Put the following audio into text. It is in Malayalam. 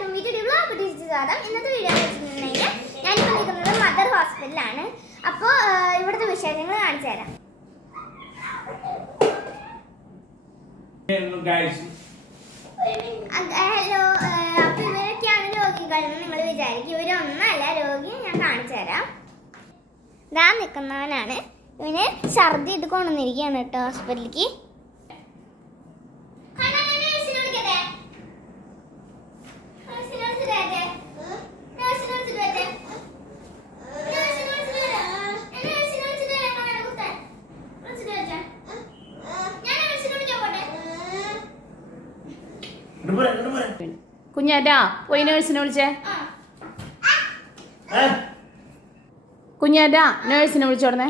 എല്ലാവർക്കും വീഡിയോ വ്ലോഗ് സ്വാഗതം. ഇന്നത്തെ വീഡിയോ എന്ന് വെച്ചിട്ടുണ്ടെങ്കിൽ ഞാനിപ്പോൾ നിൽക്കുന്നത് മദർ ഹോസ്പിറ്റലാണ്. അപ്പോൾ ഇവിടുത്തെ വിശേഷങ്ങൾ കാണിച്ചു തരാം. ഹലോ, അപ്പോൾ ഇവരൊക്കെയാണ് രോഗികളെന്ന് നിങ്ങൾ വിചാരിക്കും. ഇവരൊന്നല്ല രോഗി. ഞാൻ കാണിച്ചു തരാം. ഇതാ നിൽക്കുന്നവനാണ്. ഇവന് ഛർദി ഇത് കൊണ്ടുവന്നിരിക്കുകയാണ് കേട്ടോ ഹോസ്പിറ്റലിലേക്ക്. കുഞ്ഞാറ്റാ പോയി നേഴ്സിനെ വിളിച്ചേ. കുഞ്ഞാറ്റാ നേഴ്സിനെ വിളിച്ചോടന്നേ.